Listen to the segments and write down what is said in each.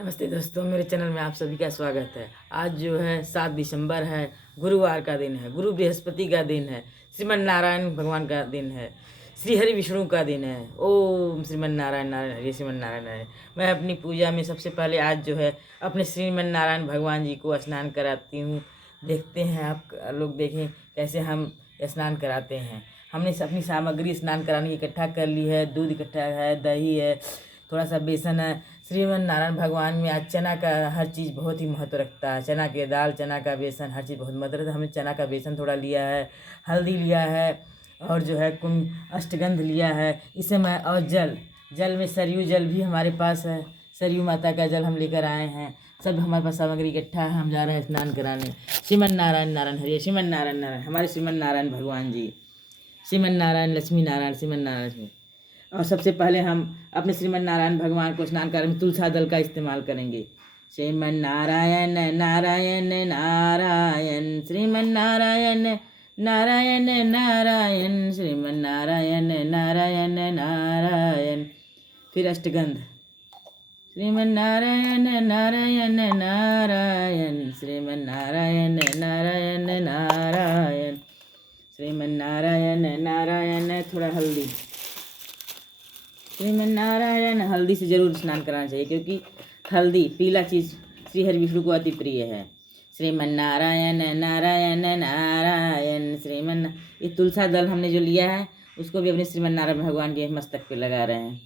नमस्ते दोस्तों, मेरे चैनल में आप सभी का स्वागत है। आज जो है 7 दिसंबर है, गुरुवार का दिन है, गुरु बृहस्पति का दिन है, श्रीमन नारायण भगवान का दिन है, श्री हरि विष्णु का दिन है। ओम श्रीमन नारायण नारायण हरि श्रीमन नारायण नारायण। मैं अपनी पूजा में सबसे पहले आज जो है अपने श्रीमन नारायण भगवान जी को स्नान कराती हूँ। देखते हैं, आप लोग देखें कैसे हम स्नान कराते हैं। हमने अपनी सामग्री स्नान कराने की इकट्ठा कर ली है। दूध इकट्ठा है, दही है, थोड़ा सा बेसन है। श्रीमन नारायण भगवान में आज चना का हर चीज़ बहुत ही महत्व रखता है। चना के दाल, चना का बेसन, हर चीज़ बहुत महत्व रखता है। हमने चना का बेसन थोड़ा लिया है, हल्दी लिया है और जो है अष्टगंध लिया है। इसे मैं और जल में सरयू जल भी हमारे पास है। सरयू माता का जल हम लेकर आए हैं। सब हमारे पास सामग्री इकट्ठा है। हम जा रहे हैं स्नान कराने। श्रीमन नारायण नारायण हरि श्रीमन नारायण नारायण हमारे श्रीमन नारायण भगवान जी, श्रीमन नारायण लक्ष्मी नारायण श्रीमन नारायण लक्ष्मी। और सबसे पहले हम अपने श्रीमन नारायण भगवान को स्नान कराने में तुलसा दल का इस्तेमाल करेंगे। श्रीमन नारायण नारायण नारायण श्रीमन नारायण नारायण नारायण श्रीमन नारायण नारायण नारायण। फिर अष्टगंध। श्रीमन नारायण नारायण नारायण श्रीमन नारायण नारायण नारायण श्रीमन नारायण नारायण। थोड़ा हल्दी। श्रीमन नारायण, हल्दी से जरूर स्नान कराना चाहिए क्योंकि हल्दी पीला चीज़ श्री हरि विष्णु को अति प्रिय है। श्रीमन नारायण नारायण नारायण श्रीमन। ये तुलसा दल हमने जो लिया है उसको भी अपने श्रीमन नारायण भगवान के मस्तक पे लगा रहे हैं।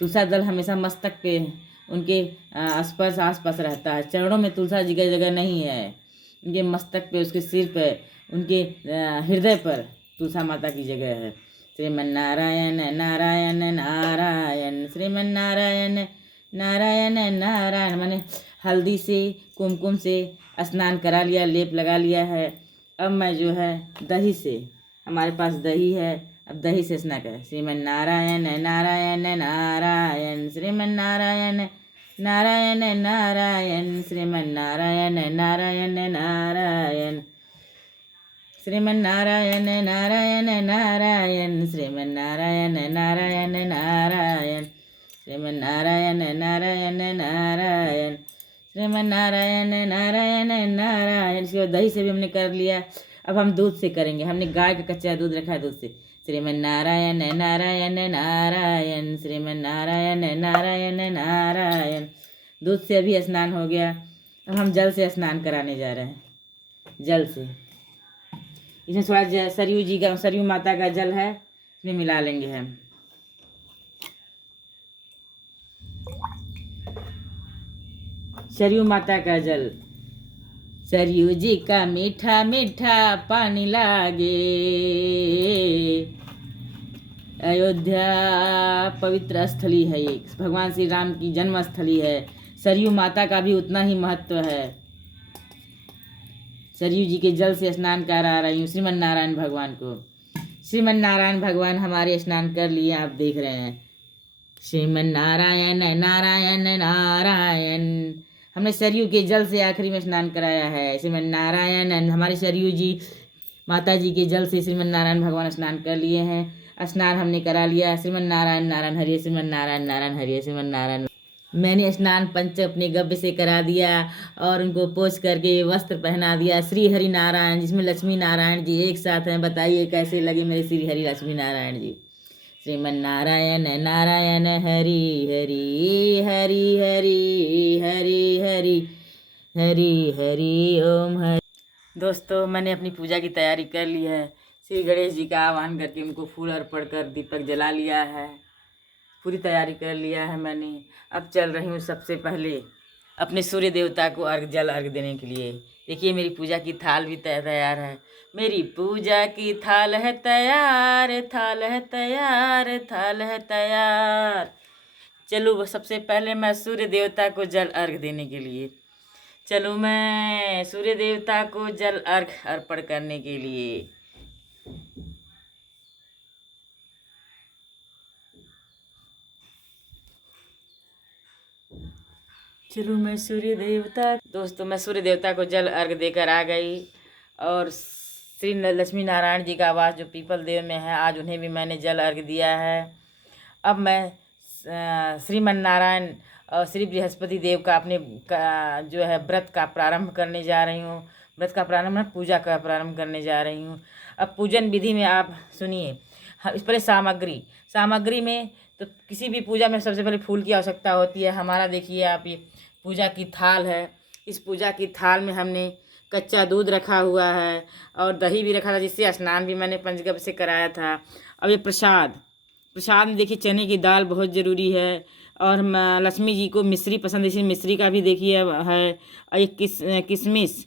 तुलसा दल हमेशा मस्तक पे उनके आसपास रहता है। चरणों में तुलसा जी की जगह नहीं है, उनके मस्तक पे, उसके सिर पे, उनके हृदय पर तुलसा माता की जगह है। श्रीमन नारायण नारायण नारायण श्रीमन नारायण नारायण नारायण। मैंने हल्दी से, कुमकुम से स्नान करा लिया, लेप लगा लिया है। अब मैं जो है दही से, हमारे पास दही है, अब दही से स्नान करें। श्रीमन नारायण नारायण नारायण श्रीमन नारायण नारायण नारायण श्रीमन नारायण नारायण नारायण श्रीमन नारायण नारायण नारायण श्रीमन नारायण नारायण नारायण श्रीमन नारायण नारायण नारायण श्रीमन नारायण नारायण नारायण। इसके बाद दही से भी हमने कर लिया। अब हम दूध से करेंगे। हमने गाय का कच्चा दूध रखा है, दूध से। श्रीमन नारायण नारायण नारायण श्रीमन नारायण नारायण नारायण। दूध से अभी स्नान हो गया। अब हम जल से स्नान कराने जा रहे हैं। जल से इसमें थोड़ा सरयू जी का, सरयू माता का जल है, इसमें मिला लेंगे हम। सरयू माता का जल। सरयू जी का मीठा मीठा पानी लागे, अयोध्या पवित्र स्थली है। ये भगवान श्री राम की जन्म स्थली है। सरयू माता का भी उतना ही महत्व है। सरयू जी के जल से स्नान करा रही हूँ श्रीमन नारायण भगवान को। श्रीमन नारायण भगवान हमारे स्नान कर लिए, आप देख रहे हैं। श्रीमन नारायण नारायण नारायण। हमने सरयू के जल से आखिरी में स्नान कराया है। श्रीमन नारायण, हमारे सरयू जी माता जी के जल से श्रीमन नारायण भगवान स्नान कर लिए हैं। स्नान हमने करा लिया। श्रीमन नारायण नारायण हरि श्रीमन नारायण नारायण हरि श्रीमन नारायण। मैंने स्नान पंच अपने गव्य से करा दिया और उनको पोछ करके वस्त्र पहना दिया। श्री हरि नारायण, जिसमें लक्ष्मी नारायण जी एक साथ हैं। बताइए कैसे लगे मेरे श्री हरि लक्ष्मी नारायण जी। श्रीमन नारायण नारायण हरि हरि हरि हरि हरि हरि हरि हरि ओम हरि। दोस्तों, मैंने अपनी पूजा की तैयारी कर ली है। श्री गणेश जी का आह्वान करके उनको फूल अर्पण कर दीपक जला लिया है। पूरी तैयारी कर लिया है मैंने। अब चल रही हूँ सबसे पहले अपने सूर्य देवता को जल अर्घ देने के लिए। देखिए, मेरी पूजा की थाल भी तैयार है। मेरी पूजा की थाल है तैयार, थाल है तैयार, थाल है तैयार। चलो, सबसे पहले मैं सूर्य देवता को जल अर्घ देने के लिए चलूँ। मैं सूर्य देवता को जल अर्घ अर्पण करने के लिए चलो मैं सूर्य देवता। दोस्तों, मैं सूर्य देवता को जल अर्घ देकर आ गई और श्री लक्ष्मी नारायण जी का आवास जो पीपल देव में है, आज उन्हें भी मैंने जल अर्घ दिया है। अब मैं श्रीमन नारायण और श्री बृहस्पति देव का अपने जो है व्रत का प्रारंभ करने जा रही हूँ। व्रत का प्रारंभ है, पूजा का प्रारंभ करने जा रही हूँ। अब पूजन विधि में आप सुनिए। इस पहले सामग्री में तो किसी भी पूजा में सबसे पहले फूल की आवश्यकता होती है। हमारा देखिए आप, ये पूजा की थाल है। इस पूजा की थाल में हमने कच्चा दूध रखा हुआ है और दही भी रखा था, जिससे स्नान भी मैंने पंचगव्य से कराया था। अब ये प्रसाद में देखिए चने की दाल बहुत ज़रूरी है, और लक्ष्मी जी को मिश्री पसंद है, इसलिए मिश्री का भी देखिए है। और ये किशमिश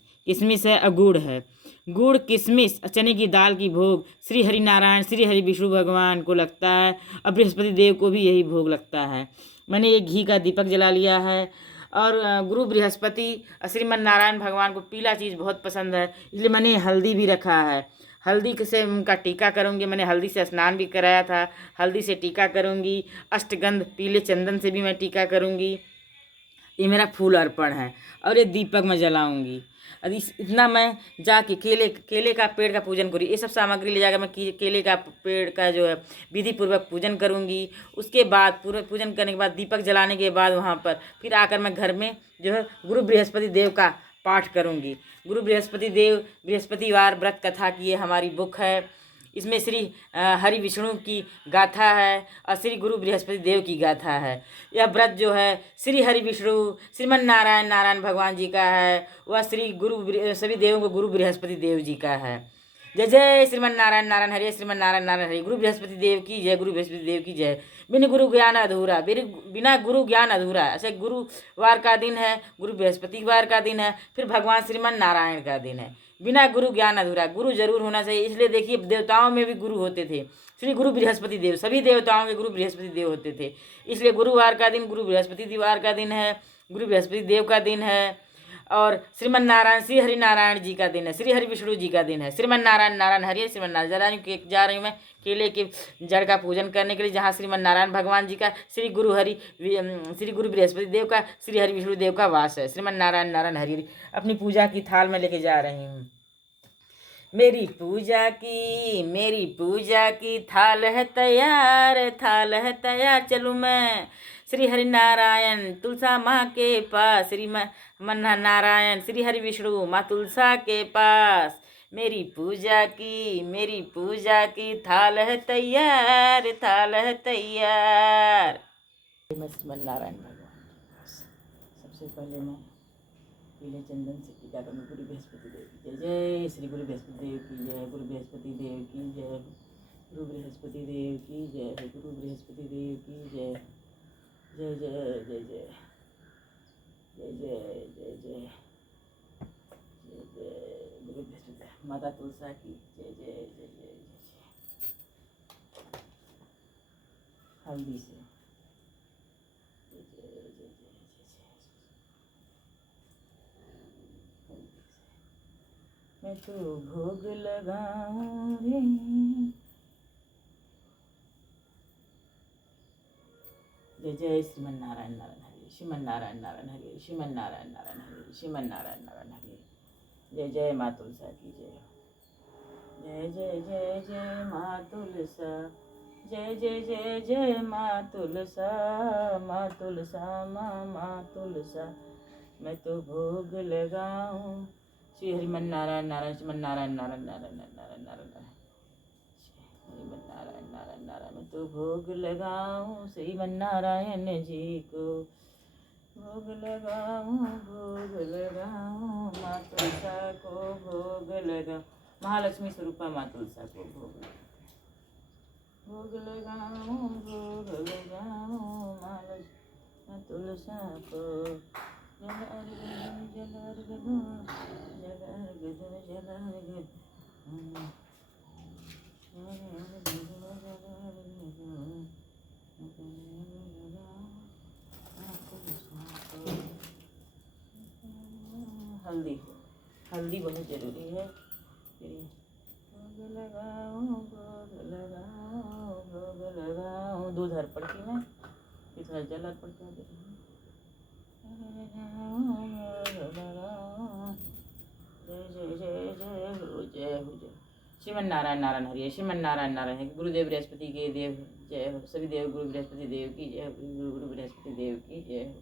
है और गुड़ है। गुड़, किशमिश, चने की दाल की भोग श्री हरि नारायण, श्री हरि विष्णु भगवान को लगता है, और बृहस्पति देव को भी यही भोग लगता है। मैंने ये घी का दीपक जला लिया है। और गुरु बृहस्पति श्रीमन नारायण भगवान को पीला चीज़ बहुत पसंद है, इसलिए मैंने हल्दी भी रखा है। हल्दी से उनका टीका करूँगी। मैंने हल्दी से स्नान भी कराया था, हल्दी से टीका करूँगी। अष्टगंध पीले चंदन से भी मैं टीका करूँगी। ये मेरा फूल अर्पण है, और ये दीपक मैं जलाऊंगी। इतना मैं जाके केले का पेड़ का पूजन करूँ। ये सब सामग्री ले जाकर मैं केले का पेड़ का जो है विधि पूर्वक पूजन करूँगी। उसके बाद पूरा पूजन करने के बाद, दीपक जलाने के बाद वहाँ पर फिर आकर मैं घर में जो है गुरु बृहस्पति देव का पाठ करूँगी। गुरु बृहस्पति देव बृहस्पतिवार व्रत कथा की ये हमारी बुक है। इसमें श्री हरि विष्णु की गाथा है और श्री गुरु बृहस्पति देव की गाथा है। यह व्रत जो है श्री हरि विष्णु श्रीमन नारायण भगवान जी का है, वह श्री सभी देवों को गुरु बृहस्पति देव जी का है। जय जय श्रीमन नारायण हरि, श्रीमन नारायण हरि। गुरु बृहस्पति देव की जय, गुरु बृहस्पति देव की जय। बिन गुरु ज्ञान अधूरा, बिना गुरु ज्ञान अधूरा। ऐसे गुरुवार का दिन है, गुरु बृहस्पतिवार का दिन है, फिर भगवान श्रीमन नारायण का दिन है। बिना गुरु ज्ञान अधूरा। गुरु जरूर होना चाहिए। इसलिए देखिए देवताओं में भी गुरु होते थे, श्री गुरु बृहस्पति देव। सभी देवताओं के गुरु बृहस्पति देव होते थे। इसलिए गुरुवार का दिन गुरु बृहस्पतिवार का दिन है, गुरु बृहस्पति देव का दिन है। और श्रीमन नारायण श्री हरि नारायण जी का दिन है, श्री हरि विष्णु जी का दिन है। श्रीमन नारायण हरि, श्रीमन नारायण जा रही हूँ मैं केले के जड़ का पूजन करने के लिए, जहाँ श्रीमन नारायण भगवान जी का, श्री गुरु बृहस्पति देव का, श्री हरि विष्णु देव का वास है। श्रीमन नारायण हरि अपनी पूजा की थाल में लेके जा रही हूँ। मेरी पूजा की थाल है तैयार, चलूँ मैं श्री हरि नारायण तुलसा माँ के पास, श्री मन नारायण श्री हरि विष्णु माँ तुलसा के पास। मेरी पूजा की थाल है तैयार। मैं श्रीमन नारायण भगवान के पास सबसे पहले मैं पीले चंदन से टीका करूँ। गुरु बृहस्पति देव की जय, जय श्री गुरु बृहस्पति देव की जय, गुरु बृहस्पति देव की जय, गुरु बृहस्पति देव की जय, गुरु बृहस्पति देव की जय, जय जय जय जय जय जय जय जय जय जय गुरु बृहस्पति माता तुलसा की जय, जय जय जय जय। हल्दी से मैं तो भोग लगाऊं रे, जय जय श्रीमन नारायण हरि, श्रीमन नारायण हरि, श्रीमन नारायण हरि, श्रीमन नारायण हरि। जय जय माँ तुलसा की जय, जय जय जय जय माँ तुलसा, जय जय जय जय माँ तुलसा, माँ तुलसा माँ तुलसा। मैं तो भोग लगाऊं श्री हरिमन नारायण श्रीमन नारायण हरिमन नारायण। मैं तो भोग लगाऊं श्रीमन नारायण जी को, भोग लगाऊं माँ तुलसा को भोग लगाऊं। महालक्ष्मी स्वरूपा माँ तुलसा को भोग लगाऊं माँ तुलसा को। हल्दी बहुत जरूरी है। भोग लगाऊं दूध अर्पण की मैं फिर थोड़ा जल अर्पण कर देती हूँ। जय जय जय हो जय श्रीमन नारायण हरि, श्रीमन नारायण हरि। गुरुदेव बृहस्पति के देव जय हो, सभी देव गुरु बृहस्पति देव की जय, गुरु बृहस्पति देव की जय हो।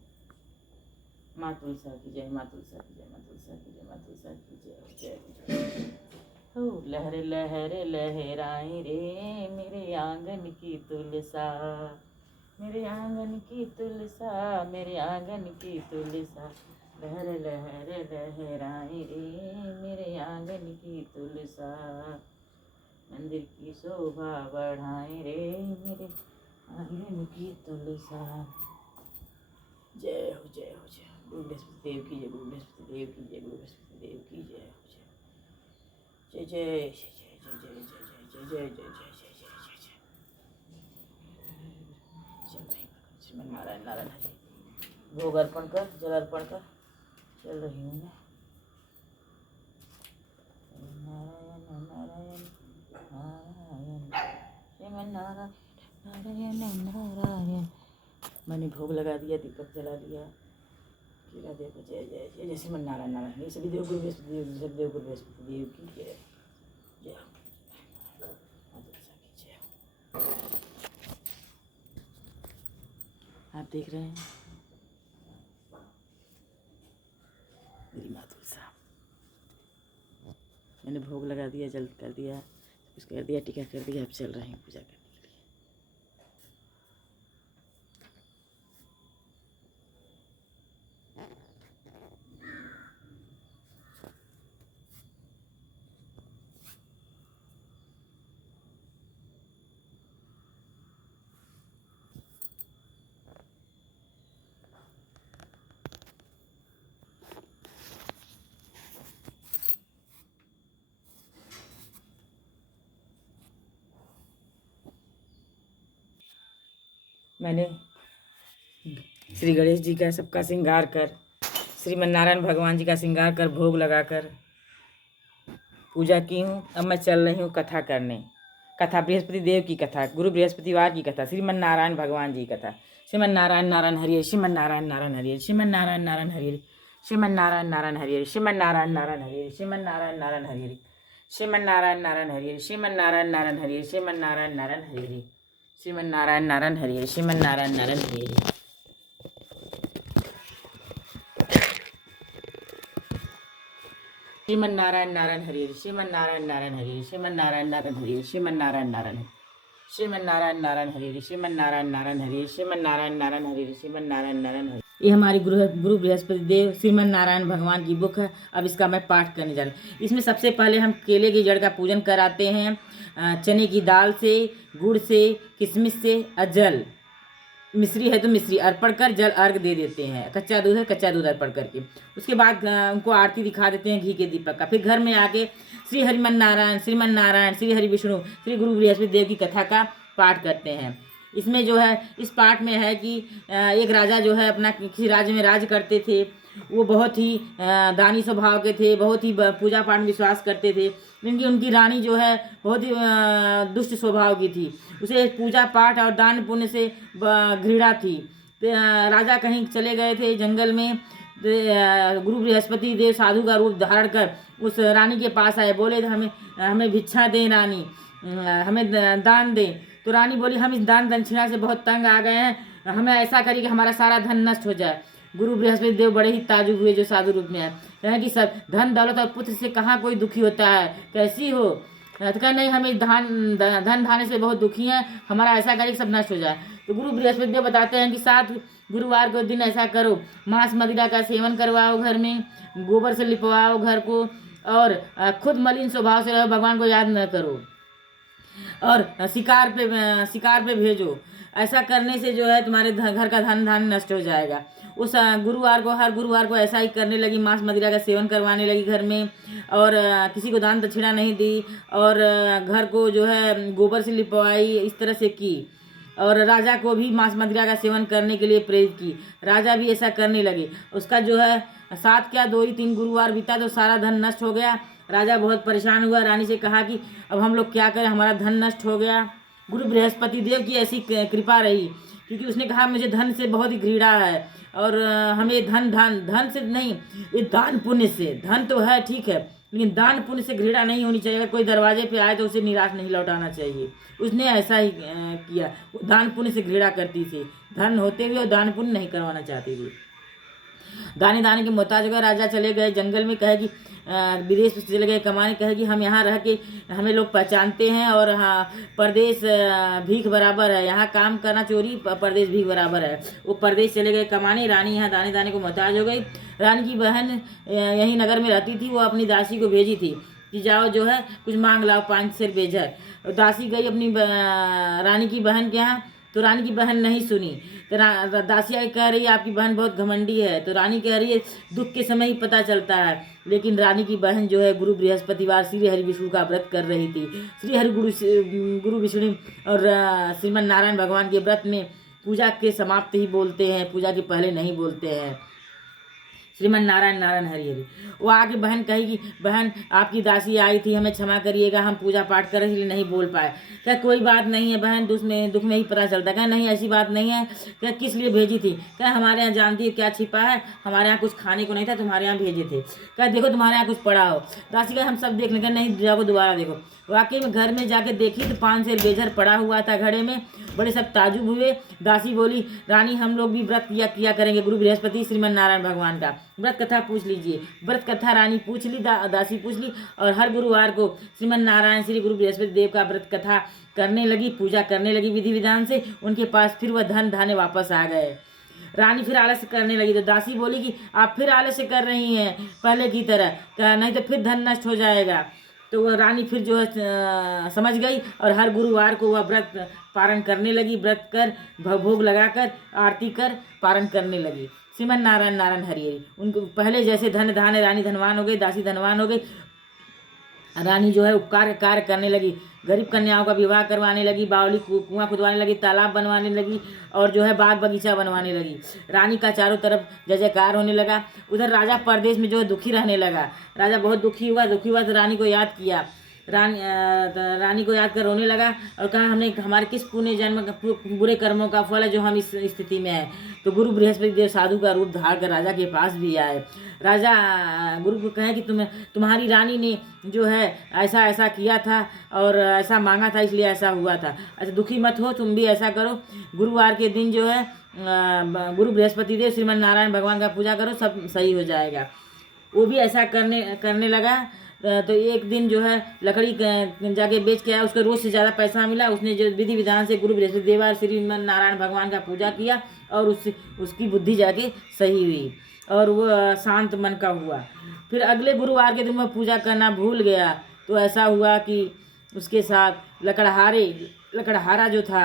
माँ तुलसा की जय, माँ तुलसा की जय, माँ तुलसा की जय, माँ तुलसा की जय। जय हो लहर लहर लहराए रे मेरे आंगन की तुलसा, मेरे आंगन की तुलसा, मेरे आंगन की तुलसा, लहर लहर लहराए रे मेरे आंगन की तुलसा, मंदिर की शोभा बढ़ाए रे मेरे आंगन की तुलसा। जय हो जय हो जय हो। गुरु बृहस्पति देव की जय, गुरु बृहस्पति देव की जय, गुरु बृहस्पति देव की जय हो जय। जय जय जय जय जय जय जय जय जय जय जय जय जय जय। चल रही श्रीमन नारायण नारायण हरि। भोग अर्पण कर, जल अर्पण कर, चल रही हूँ मैं। नारायण नारायण नारायण श्रीमन नारायण नारायण नारायण। मैंने भोग लगा दिया, दीपक जला दिया, केला देव को जय जय जय जय श्रीमन नारायण नारायण। ये सभी देव गुरु बृहस्पति देव, सब देव गुरु बृहस्पति देव की जय जय। आप देख रहे हैं मेरी माँ तुलसा। मैंने भोग लगा दिया, जल कर दिया, कुछ कर दिया, टीका कर दिया, अब चल रहे हैं पूजा करने के लिए। मैंने श्री गणेश जी का सबका श्रृंगार कर, श्रीमन नारायण भगवान जी का श्रृंगार कर, भोग लगाकर पूजा की हूँ। अब मैं चल रही हूँ कथा करने। कथा बृहस्पति देव की कथा, गुरु बृहस्पतिवार की कथा, श्रीमन नारायण भगवान जी की कथा। श्रीमन नारायण नारायण हरि, श्रीमन नारायण नारायण हरि, श्रीमन नारायण नारायण हरि, श्रीमन नारायण नारायण हरि, श्रीमन नारायण नारायण हरि, श्रीमन नारायण नारायण हरि, श्रीमन नारायण नारायण हरि, श्रीमन नारायण नारायण हरि, श्रीमन नारायण नारायण हरि, श्रीमन नारायण नारायण हरि, श्रीमन नारायण नारायण हरि। श्रीमन नारायण नारायण हरि, श्रीमन नारायण नारायण हरि, श्रीमन नारायण नारायण हरि, श्रीमन नारायण नारायण हरि, श्रीमन नारायण नारायण हरि, श्रीमन नारायण नारायण हरि, श्रीमन नारायण नारायण हरि, श्रीमन नारायण नारायण हरि। ये हमारी गुरु बृहस्पति देव श्रीमन नारायण भगवान की बुक है। अब इसका मैं पाठ करने जा रही हूँ। इसमें सबसे पहले हम केले की जड़ का पूजन कराते हैं, चने की दाल से, गुड़ से, किशमिश से, अजल, मिश्री है तो मिश्री अर्पण कर जल अर्घ दे देते हैं। कच्चा दूध है, कच्चा दूध अर्पण करके उसके बाद उनको आरती दिखा देते हैं घी के दीपक का। फिर घर में आके श्री हरिमन नारायण, श्रीमन नारायण, श्री हरि विष्णु, श्री गुरु बृहस्पति देव की कथा का पाठ करते हैं। इसमें जो है, इस पाठ में है कि एक राजा जो है अपना किसी राज्य में राज करते थे। वो बहुत ही दानी स्वभाव के थे, बहुत ही पूजा पाठ में विश्वास करते थे, लेकिन उनकी रानी जो है बहुत ही दुष्ट स्वभाव की थी। उसे पूजा पाठ और दान पुण्य से घृणा थी। राजा कहीं चले गए थे जंगल में, गुरु बृहस्पति देव साधु का रूप धारण कर उस रानी के पास आए, बोले हमें हमें भिक्षा दें रानी, हमें दान दें। तो रानी बोली हम इस दान दक्षिणा से बहुत तंग आ गए हैं, हमें ऐसा करिए कि हमारा सारा धन नष्ट हो जाए। गुरु बृहस्पति देव बड़े ही ताजुब हुए जो साधु रूप में है, कहें कि सब धन दौलत और पुत्र से कहाँ कोई दुखी होता है, कैसी हो। तो कहा नहीं, हमें धन धाने से बहुत दुखी हैं, हमारा ऐसा करिए कि सब नष्ट हो जाए। तो गुरु बृहस्पति देव बताते हैं कि 7 गुरुवार को दिन ऐसा करो, मांस मदिरा का सेवन करवाओ, घर में गोबर से लिपवाओ घर को, और खुद मलिन स्वभाव से रहो, भगवान को याद न करो, और शिकार पे भेजो। ऐसा करने से जो है तुम्हारे घर का धन धान नष्ट हो जाएगा। उस गुरुवार को, हर गुरुवार को ऐसा ही करने लगी, मांस मदिरा का सेवन करवाने लगी घर में, और किसी को दान दक्षिणा नहीं दी, और घर को जो है गोबर से लिपवाई, इस तरह से की। और राजा को भी मांस मदिरा का सेवन करने के लिए प्रेरित की। राजा भी ऐसा करने लगे। उसका जो है 7 क्या 2 ही 3 गुरुवार बीता तो सारा धन नष्ट हो गया। राजा बहुत परेशान हुआ, रानी से कहा कि अब हम लोग क्या करें, हमारा धन नष्ट हो गया। गुरु बृहस्पति देव की ऐसी कृपा रही, क्योंकि उसने कहा मुझे धन से बहुत ही घृणा है, और हमें धन से नहीं, ये दान पुण्य से, धन तो है ठीक है, लेकिन दान पुण्य से घृणा नहीं होनी चाहिए। अगर कोई दरवाजे पे आए तो उसे निराश नहीं लौटाना चाहिए। उसने ऐसा ही किया। वो दान पुण्य से घृणा करती थी, धन होते हुए और दान पुण्य नहीं करवाना चाहती थी। दाने दाने के मोहताज हो गए। राजा चले गए जंगल में, कहे कि विदेश में चले गए कमाने, कहे कि हम यहाँ रह के हमें लोग पहचानते हैं और हाँ परदेश भीख बराबर है, यहाँ काम करना चोरी, परदेश भीख बराबर है। वो परदेश चले गए कमाने। रानी यहाँ दाने दाने को मोहताज हो गई। रानी की बहन यहीं नगर में रहती थी, वो अपनी दासी को भेजी थी कि जाओ जो है कुछ मांग लाओ 5 सेर बेजर। दासी गई अपनी रानी की बहन के यहाँ, तो रानी की बहन नहीं सुनी। तो दासिया कह रही है आपकी बहन बहुत घमंडी है। तो रानी कह रही है दुख के समय ही पता चलता है। लेकिन रानी की बहन जो है गुरु बृहस्पतिवार श्री हरि विष्णु का व्रत कर रही थी। श्री हरि गुरु विष्णु और श्रीमन नारायण भगवान के व्रत में पूजा के समाप्त ही बोलते हैं, पूजा के पहले नहीं बोलते हैं। श्रीमन नारायण नारायण हरि हरि। वो आके बहन कही कि बहन आपकी दासी आई थी, हमें क्षमा करिएगा, हम पूजा पाठ कर रहे इसलिए नहीं बोल पाए। क्या कोई बात नहीं है बहन, दुख में ही पता चलता है। क्या नहीं ऐसी बात नहीं है। क्या किस लिए भेजी थी? क्या हमारे यहाँ जानती है क्या छिपा है, हमारे यहाँ कुछ खाने को नहीं था, तुम्हारे यहाँ भेजे थे। क्या देखो तुम्हारे यहाँ कुछ पड़ा हो। दासी का हम सब देख लेंगे, नहीं जाओ दोबारा देखो। वाकई में घर में जाके देखी तो 5 सेर बेजर पड़ा हुआ था घड़े में। बड़े सब ताजुब हुए। दासी बोली रानी हम लोग भी व्रत किया करेंगे गुरु बृहस्पति श्रीमन नारायण भगवान का। व्रत कथा पूछ लीजिए। व्रत कथा रानी पूछ ली, दासी पूछ ली, और हर गुरुवार को श्रीमन नारायण श्री गुरु बृहस्पति देव का व्रत कथा करने लगी, पूजा करने लगी विधि विधान से। उनके पास फिर वह धन धाने वापस आ गए। रानी फिर आलस्य करने लगी तो दासी बोली कि आप फिर आलस्य कर रही हैं पहले की तरह, नहीं तो फिर धन नष्ट हो जाएगा। तो वह रानी फिर जो है समझ गई और हर गुरुवार को वह व्रत पारण करने लगी। व्रत कर भोग लगाकर आरती कर पारण करने लगी। श्रीमन नारायण नारायण हरि हरि। उनको पहले जैसे धन धान, रानी धनवान हो गई, दासी धनवान हो गई। रानी जो है उपकार कार्य करने लगी, गरीब कन्याओं का विवाह करवाने लगी, बावली कुआं खुदवाने लगी, तालाब बनवाने लगी और जो है बाग बगीचा बनवाने लगी। रानी का चारों तरफ जय जयकार होने लगा। उधर राजा परदेश में जो है दुखी रहने लगा। राजा बहुत दुखी हुआ तो रानी को याद किया। रानी को याद कर रोने लगा और कहा हमने हमारे किस पुण्य जन्म बुरे कर्मों का फल है जो हम इस स्थिति में है। तो गुरु बृहस्पति देव साधु का रूप धार कर राजा के पास भी आए। राजा गुरु को कहे कि तुम्हारी रानी ने जो है ऐसा ऐसा किया था और ऐसा मांगा था इसलिए ऐसा हुआ था। अच्छा दुखी मत हो, तुम भी ऐसा करो, गुरुवार के दिन जो है गुरु बृहस्पति देव श्रीमन नारायण भगवान का पूजा करो, सब सही हो जाएगा। वो भी ऐसा करने लगा। तो एक दिन जो है लकड़ी जाके बेच के आया, उसको रोज से ज़्यादा पैसा मिला। उसने जो विधि विधान से गुरु बृहस्पति देव श्रीमन नारायण भगवान का पूजा किया और उसकी बुद्धि जाके सही हुई और वो शांत मन का हुआ। फिर अगले गुरुवार के दिन वह पूजा करना भूल गया। तो ऐसा हुआ कि उसके साथ लकड़हारा जो था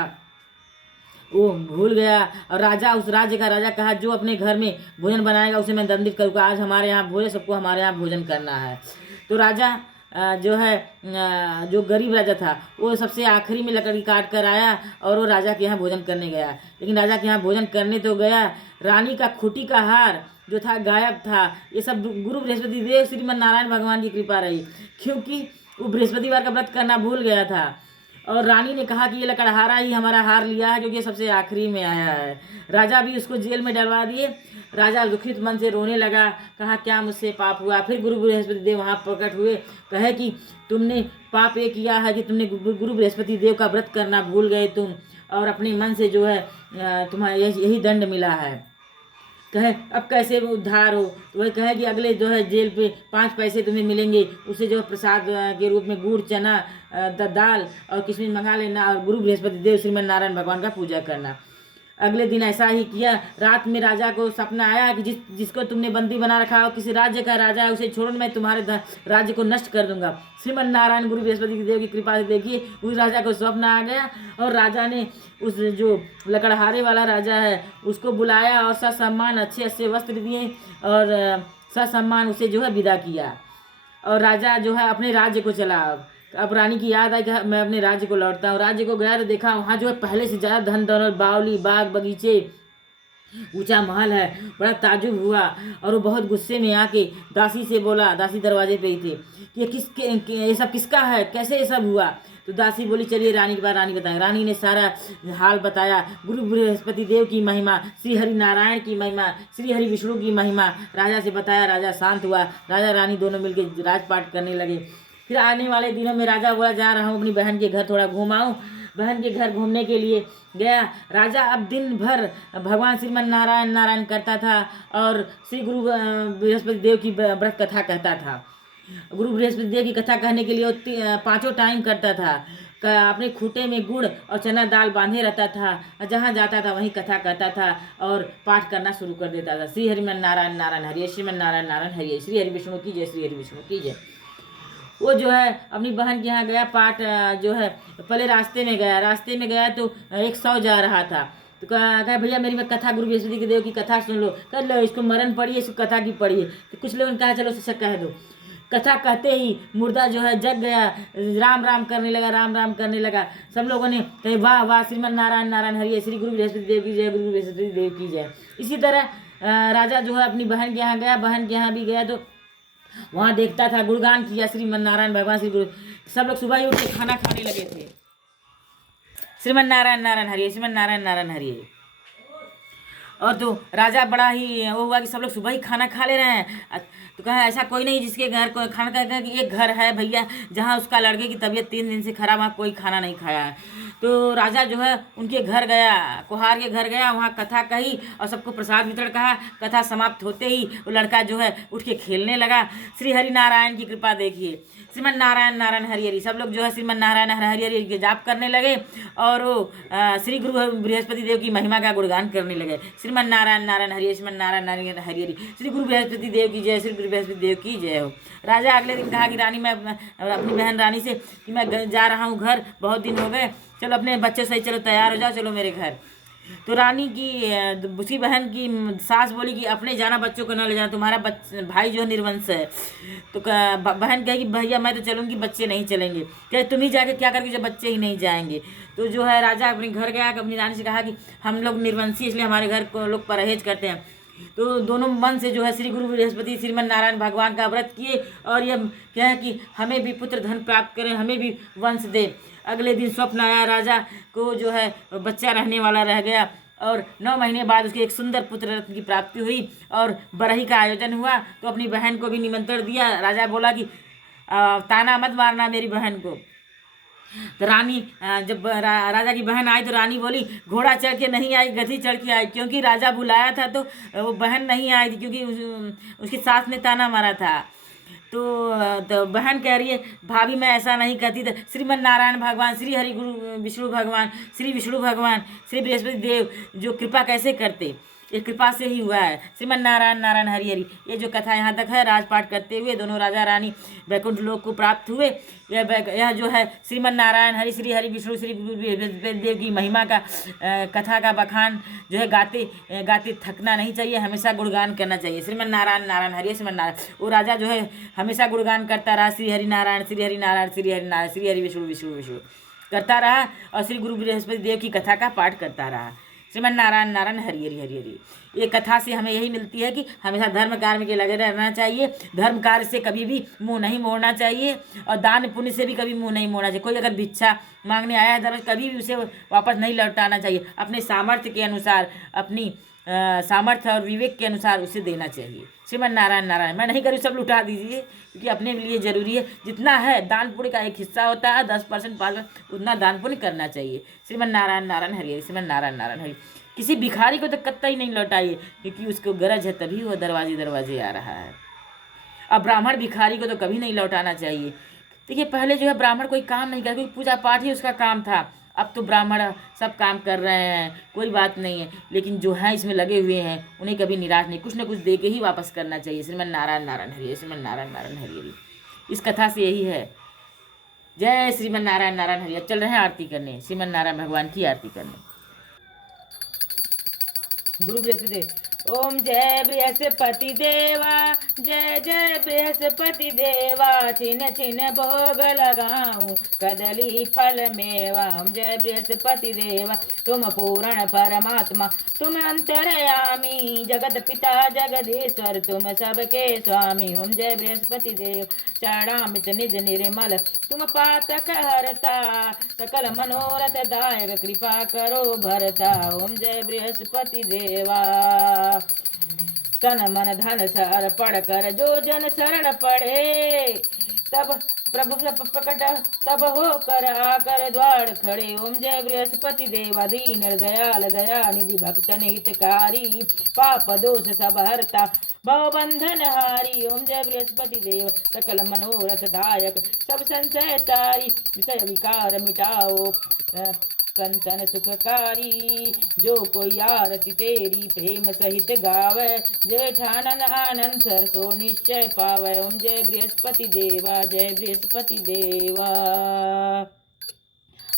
वो भूल गया और राजा उस राज्य का राजा कहा जो अपने घर में भोजन बनाएगा उसे मैं दंडित करूँगा। आज हमारे यहाँ भोजन, सबको हमारे यहाँ भोजन करना है। तो राजा जो है जो गरीब राजा था वो सबसे आखिरी में लकड़ी काट कर आया और वो राजा के यहाँ भोजन करने गया। लेकिन राजा के यहाँ भोजन करने तो गया, रानी का खूटी का हार जो था गायब था। ये सब गुरु बृहस्पति देव श्रीमन नारायण भगवान की कृपा रही, क्योंकि वो बृहस्पतिवार का व्रत करना भूल गया था। और रानी ने कहा कि ये लकड़हारा ही हमारा हार लिया है क्योंकि ये सबसे आखिरी में आया है। राजा भी उसको जेल में डलवा दिए। राजा दुखित मन से रोने लगा, कहा क्या मुझसे पाप हुआ। फिर गुरु बृहस्पति देव वहाँ प्रकट हुए, कहे कि तुमने पाप ये किया है कि तुमने गुरु बृहस्पति देव का व्रत करना भूल गए तुम, और अपने मन से जो है तुम्हारा यही दंड मिला है। कहे अब कैसे उद्धार हो। तो वही कहे कि अगले जो है जेल पे 5 पैसे तुम्हें मिलेंगे, उसे जो है प्रसाद के रूप में गुड़ चना दाल और किशमिश मंगा लेना और गुरु बृहस्पति देव श्रीमन नारायण भगवान का पूजा करना। अगले दिन ऐसा ही किया। रात में राजा को सपना आया कि जिसको तुमने बंदी बना रखा हो, किसी राज्य का राजा है, उसे छोड़ो, मैं तुम्हारे राज्य को नष्ट कर दूंगा। श्रीमन नारायण गुरु बृहस्पति देव की कृपा से देखिए उस राजा को स्वप्न आ गया और राजा ने उस जो लकड़हारे वाला राजा है उसको बुलाया और ससम्मान अच्छे अच्छे वस्त्र दिए और ससम्मान उसे जो है विदा किया। और राजा जो है अपने राज्य को चला। अब रानी की याद आई कि मैं अपने राज्य को लौटता हूँ। राज्य को गया तो देखा वहाँ जो है पहले से ज़्यादा धन दौलत, बावली, बाग बगीचे, ऊंचा महल है। बड़ा ताजुब हुआ और वो बहुत गुस्से में आके दासी से बोला, दासी दरवाजे पे ही थे, कि ये सब किसका है, कैसे ये सब हुआ। तो दासी बोली चलिए रानी के बाद रानी बताएं। रानी ने सारा हाल बताया, गुरु बृहस्पति देव की महिमा, श्री हरि नारायण की महिमा, श्री हरि विष्णु की महिमा राजा से बताया। राजा शांत हुआ। राजा रानी दोनों मिलकर राजपाट करने लगे। फिर आने वाले दिनों में राजा बोला जा रहा हूँ अपनी बहन के घर थोड़ा घूम आऊँ। बहन के घर घूमने के लिए गया। राजा अब दिन भर भगवान श्रीमन नारायण नारायण करता था और श्री गुरु बृहस्पति देव की व्रत कथा कहता था। गुरु बृहस्पति देव की कथा कहने के लिए वो 5 टाइम करता था। अपने खूटे में गुड़ और चना दाल बांधे रहता था, जहाँ जाता था वहीं कथा कहता था और पाठ करना शुरू कर देता था। श्री हरिमन नारायण नारायण हरिये, श्रीमन नारायण नारायण हरिये, श्री हरि विष्णु की जय, श्री हरि विष्णु की जय। वो जो है अपनी बहन के यहाँ गया, पाठ जो है पहले रास्ते में गया तो 100 जा रहा था। तो कहा भैया मेरी मैं कथा गुरु बृहस्पति देव की कथा सुन लो। कर लो, इसको मरण पढ़िए, इसको कथा की पढ़िए। तो कुछ लोगों ने कहा चलो उसे कह दो। कथा कहते ही मुर्दा जो है जग गया, राम राम करने लगा, राम राम करने लगा। सब लोगों ने कहे वाह वाह, श्रीमन नारायण नारायण हरिये, श्री गुरु बृहस्पति देव की जय, गुरु बृहस्पति देव की जय। इसी तरह राजा जो है अपनी बहन के यहाँ गया, बहन के यहाँ भी गया तो वहाँ देखता था गुणगान किया श्रीमन नारायण भगवान श्री गुरु। सब लोग सुबह ही उठ के खाना खाने लगे थे। श्रीमन नारायण नारायण हरिये, श्रीमन नारायण नारायण हरिये। और तो राजा बड़ा ही वो हुआ कि सब लोग सुबह ही खाना खा ले रहे हैं। तो कहा ऐसा कोई नहीं जिसके घर को खाना खाएगा, कि एक घर है भैया जहाँ उसका लड़के की तबीयत 3 दिन से खराब, वहाँ कोई खाना नहीं खाया है। तो राजा जो है उनके घर गया, कुहार के घर गया, वहाँ कथा कही और सबको प्रसाद वितरण कहा। कथा समाप्त होते ही वो लड़का जो है उठ के खेलने लगा। श्री हरि नारायण की कृपा देखिए, श्रीमन नारायण नारायण हरि हरि। सब लोग जो है श्रीमन नारायण हरि हरि के जाप करने लगे और वो श्री गुरु बृहस्पति देव की महिमा का गुणगान करने लगे। श्रीमन नारायण नारायण हरि, श्रीमन नारायण नारायण हरि हरि, श्री गुरु बृहस्पति देव की जय, श्री गुरु बृहस्पति देव की जय हो। राजा अगले दिन कहा कि रानी, मैं अपनी बहन रानी से कि मैं जा रहा हूँ घर, बहुत दिन हो गए, चलो अपने बच्चे सही, चलो तैयार हो जाओ, चलो मेरे घर। तो रानी की उसकी बहन की सास बोली कि अपने जाना, बच्चों को न ले जाना, तुम्हारा भाई जो है निर्वंश है। तो बहन कहे कि भैया मैं तो चलूँगी, बच्चे नहीं चलेंगे। कहे तुम ही जाके क्या करके जब बच्चे ही नहीं जाएंगे। तो जो है राजा अपने घर गया, अपनी रानी से कहा कि हम लोग निर्वंशी, इसलिए हमारे घर को लोग परहेज करते हैं। तो दोनों मन से जो है श्री गुरु बृहस्पति श्रीमन नारायण भगवान का व्रत किए और ये क्या है कि हमें भी पुत्र धन प्राप्त करें, हमें भी वंश दे। अगले दिन स्वप्न आया, राजा को जो है बच्चा रहने वाला रह गया और 9 महीने बाद उसके एक सुंदर पुत्र रत्न की प्राप्ति हुई और बरही का आयोजन हुआ। तो अपनी बहन को भी निमंत्रण दिया। राजा बोला कि ताना मत मारना मेरी बहन को। तो रानी जब राजा की बहन आई तो रानी बोली घोड़ा चढ़ के नहीं आई, गधी चढ़ के आई, क्योंकि राजा बुलाया था तो वो बहन नहीं आई थी, क्योंकि उसकी सास ने ताना मारा था। तो बहन कह रही है भाभी मैं ऐसा नहीं कहती। तो श्रीमन नारायण भगवान, श्री हरि गुरु विष्णु भगवान, श्री विष्णु भगवान, श्री बृहस्पति देव जो कृपा कैसे करते, ये कृपा से ही हुआ है। श्रीमन नारायण नारायण हरि हरि। ये जो कथा यहाँ तक है, राजपाठ करते हुए दोनों राजा रानी वैकुंठ लोक को प्राप्त हुए। यह जो है श्रीमन नारायण हरि, श्री हरि विष्णु, श्री गुरु बृहस्पति देव की महिमा का कथा का बखान जो है गाते गाते थकना नहीं चाहिए, हमेशा गुणगान करना चाहिए। श्रीमन नारायण नारायण हरि, श्रीमन नारायण। वो राजा जो है हमेशा गुणगान करता रहा, श्री हरि नारायण, श्री हरि नारायण, श्री हरि नारायण, श्री हरि विष्णु, विष्णु विष्णु करता रहा और श्री गुरु बृहस्पति देव की कथा का पाठ करता रहा। श्रीमन नारायण नारायण हरि हरि हरि हरि। ये कथा से हमें यही मिलती है कि हमेशा धर्म कार्य में लगे रहना चाहिए, धर्म कार्य से कभी भी मुंह नहीं मोड़ना चाहिए और दान पुण्य से भी कभी मुंह नहीं मोड़ना चाहिए। कोई अगर भिक्षा मांगने आया है दरअसल कभी भी उसे वापस नहीं लौटाना चाहिए, अपने सामर्थ्य के अनुसार, अपनी सामर्थ्य और विवेक के अनुसार उसे देना चाहिए। श्रीमन नारायण नारायण। मैं नहीं करूँ सब लुटा दीजिए, क्योंकि अपने लिए जरूरी है। जितना है दान पुण्य का एक हिस्सा होता है, 10% 5% उतना दान पुण्य करना चाहिए। श्रीमन नारायण नारायण हरि, श्रीमन नारायण नारायण हरि। किसी भिखारी को तो कतई नहीं लौटाइए, क्योंकि उसको गरज है, तभी वो दरवाजे दरवाजे आ रहा है। अब ब्राह्मण भिखारी को तो कभी नहीं लौटाना चाहिए। देखिए पहले जो है ब्राह्मण कोई काम नहीं करता, क्योंकि पूजा पाठ ही उसका काम था। अब तो ब्राह्मण सब काम कर रहे हैं, कोई बात नहीं है, लेकिन जो है इसमें लगे हुए हैं उन्हें कभी निराश नहीं, कुछ न कुछ दे के ही वापस करना चाहिए। श्रीमन नारायण नारायण हरि, श्रीमन नारायण नारायण हरि हरि। इस कथा से यही है। जय श्रीमन नारायण नारायण हरि। अब चल रहे हैं आरती करने, श्रीमन नारायण भगवान की आरती करने। गुरु बृहस्पति। ओम जय बृहस्पति देवा, जय जय बृहस्पति देवा, छिन छिन भोग लगाऊं कदली फल मेवा। ओम जय बृहस्पति देवा, तुम पूर्ण परमात्मा, तुम अंतर्यामी, जगत पिता जगदीश्वर, तुम सबके स्वामी। ओम जय बृहस्पति देव, चरणामृत निज निर्मल, तुम पातक हरता, सकल मनोरथ दायक, कृपा करो भरता। ओम जय बृहस्पति देवा, तन मन धन सर पढ़ कर जो जन शरण पड़े, तब प्रभु प्रकट तब हो कर आकर द्वार खड़े। ओम जय बृहस्पति देवा दीन दयाल दया निधि भक्तन हितकारी। पाप दोष सब हरता भव बंधन हारी। ओम जय बृहस्पति देव सकल मनोरथ दायक सब संशय तारी। विषय विकार मिटाओ संतन सुखकारी। जो कोई आरती तेरी प्रेम सहित गावे। जेठानंद आनंद सर सो निश्चय पावे। ओम जय बृहस्पति देवा जय बृहस्पति देवा।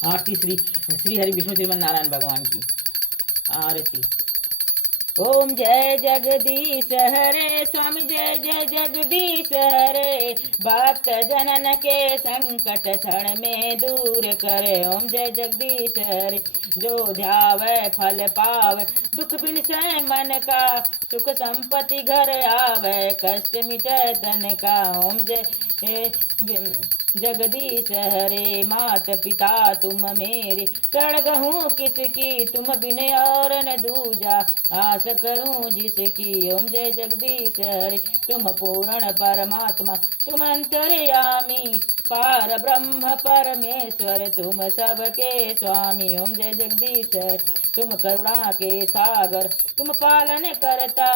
आरती श्री हरि विष्णु श्रीमन नारायण भगवान की आरती। ओम जय जगदीश हरे स्वामी जय जय जगदीश हरे। भक्त जनन के संकट क्षण में दूर करे। ओम जय जगदीश हरे। जो ध्यावे फल पावे दुख बिन सै मन का। सुख संपत्ति घर आवे कष्ट मिटे तन का। ओम जय जगदीश हरे। मात पिता तुम मेरे शरण गहूँ किसकी। तुम बिन और न दूजा आस करूं जिसकी। ओम जय जगदीश हरे। तुम पूर्ण परमात्मा तुम अंतर्यामी। पार ब्रह्म परमेश्वर तुम सबके स्वामी। ओम जय जगदीश हरे। तुम करुणा के सागर तुम पालन करता।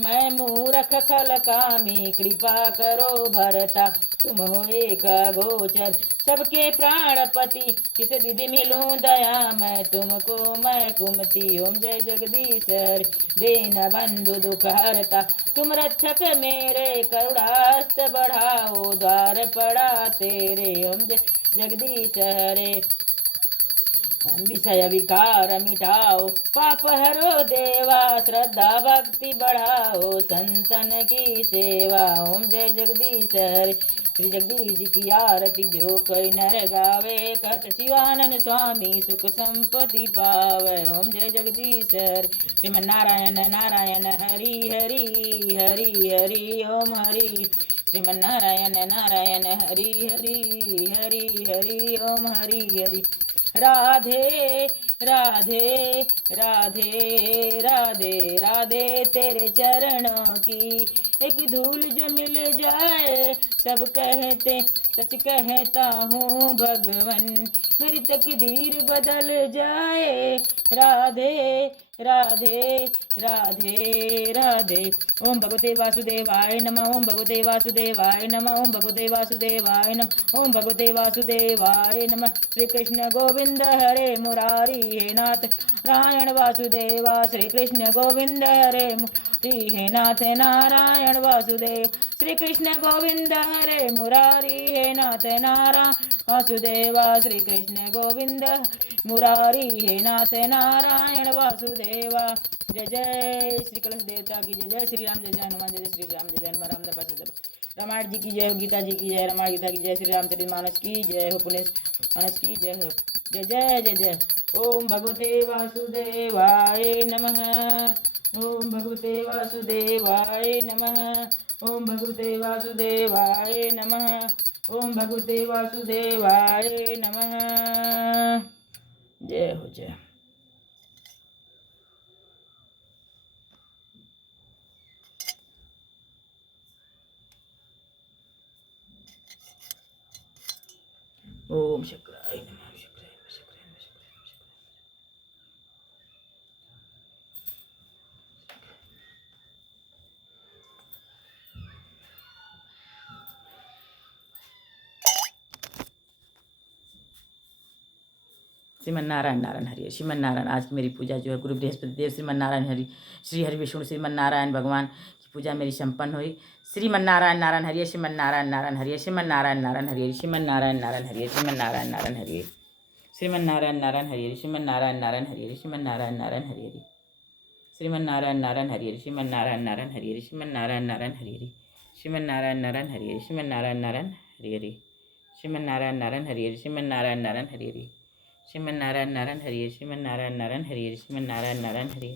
मैं मूर्ख खल कामी कृपा करो भरता। तुम हो एक गोचर सबके प्राणपति। किस विधि मिलूं दया मैं तुमको मैं कुमति। ओम जय जगदीश हरे। दीन बंधु दुख हरता तुम रक्षक मेरे। करुणास्त बढ़ाओ द्वार पड़ा तेरे। ओम जय जगदीश हरे। विषय विकार मिटाओ पाप हरो देवा। श्रद्धा भक्ति बढ़ाओ संतन की सेवा। ओम जय जगदीश हरे। श्री जगदीश जी की आरती जो कोई नर गावे। कहत शिवानंद स्वामी सुख संपत्ति पावे। ओम जय जगदीश हरे। श्रीमन नारायण नारायण हरि हरि हरि हरि ओम हरि। श्रीमन नारायण नारायण हरि हरि हरि हरि ओम हरि हरि। राधे राधे राधे राधे राधे तेरे चरणों की एक धूल जो मिल जाए। सब कहते सच कहता हूँ भगवन मेरी तकदीर बदल जाए। राधे राधे राधे राधे। ओम भगवते वासुदेवाय नमः। ओम भगवते वासुदेवाय नमः। ओम भगवते वासुदेवाय नमः। ओम भगवते वासुदेवाय नमः। श्री कृष्ण गोविंद हरे मुरारी हे नाथ नारायण वासुदेवा। श्री कृष्ण गोविंद हरे मुरारी हे नाथ नारायण वासुदेव। श्री कृष्ण गोविंद हरे मुरारी हे नाथ नारायण वासुदेवा। श्री कृष्ण गोविंद मुरारी हे नाथ नारायण वासुदेवा। जय जय श्री कलश देवता की जय। जय श्री राम जय जय हनुमान जय जय श्री राम जय जय हनुमान रामदास। रामायण जी की जय हो। गीता जी की जय। रामायण गीता की जय। श्री रामचरित मानस की जय हो। पुण्य मानस की जय हो। जय जय जय जय। ओम भगवते वासुदेवाय नमः। ओम भगवते वासुदेवाय नमः। ओम भगवते वासुदेवाय नमः। ओम भगवते वासुदेवाय नमः। जय हो जय। ओम शंकराय नमः। श्रीमन नारायण नारायण हरि। श्रीमन नारायण आज की मेरी पूजा जो है गुरु बृहस्पति देव श्रीमन नारायण हरि श्री हरि विष्णु श्रीमन नारायण भगवान की पूजा मेरी संपन्न हुई। श्रीमन नारायण नारायण हरि। श्रीमन नारायण नारायण हरि। श्रीमन नारायण नारायण हरि। श्रीमन नारायण नारायण हरि। श्रीमन नारायण नारायण हरि। श्रीमन नारायण नारायण हरि। श्रीमन नारायण नारायण हरि। श्रीमन नारायण नारायण हरि। श्रीमन नारायण नारायण हरि। श्रीमन नारायण नारायण हरि। श्रीमन नारायण नारायण हरि। श्रीमन नारायण नारायण हरि। श्रीमन नारायण नारायण हरि। श्रीमन नारायण नारायण हरि। श्रीमन नारायण नारायण हरि। श्रीमन नारायण नारायण हरि। श्रीमन नारायण नारायण हरि। श्रीमन नारायण नारायण हरि।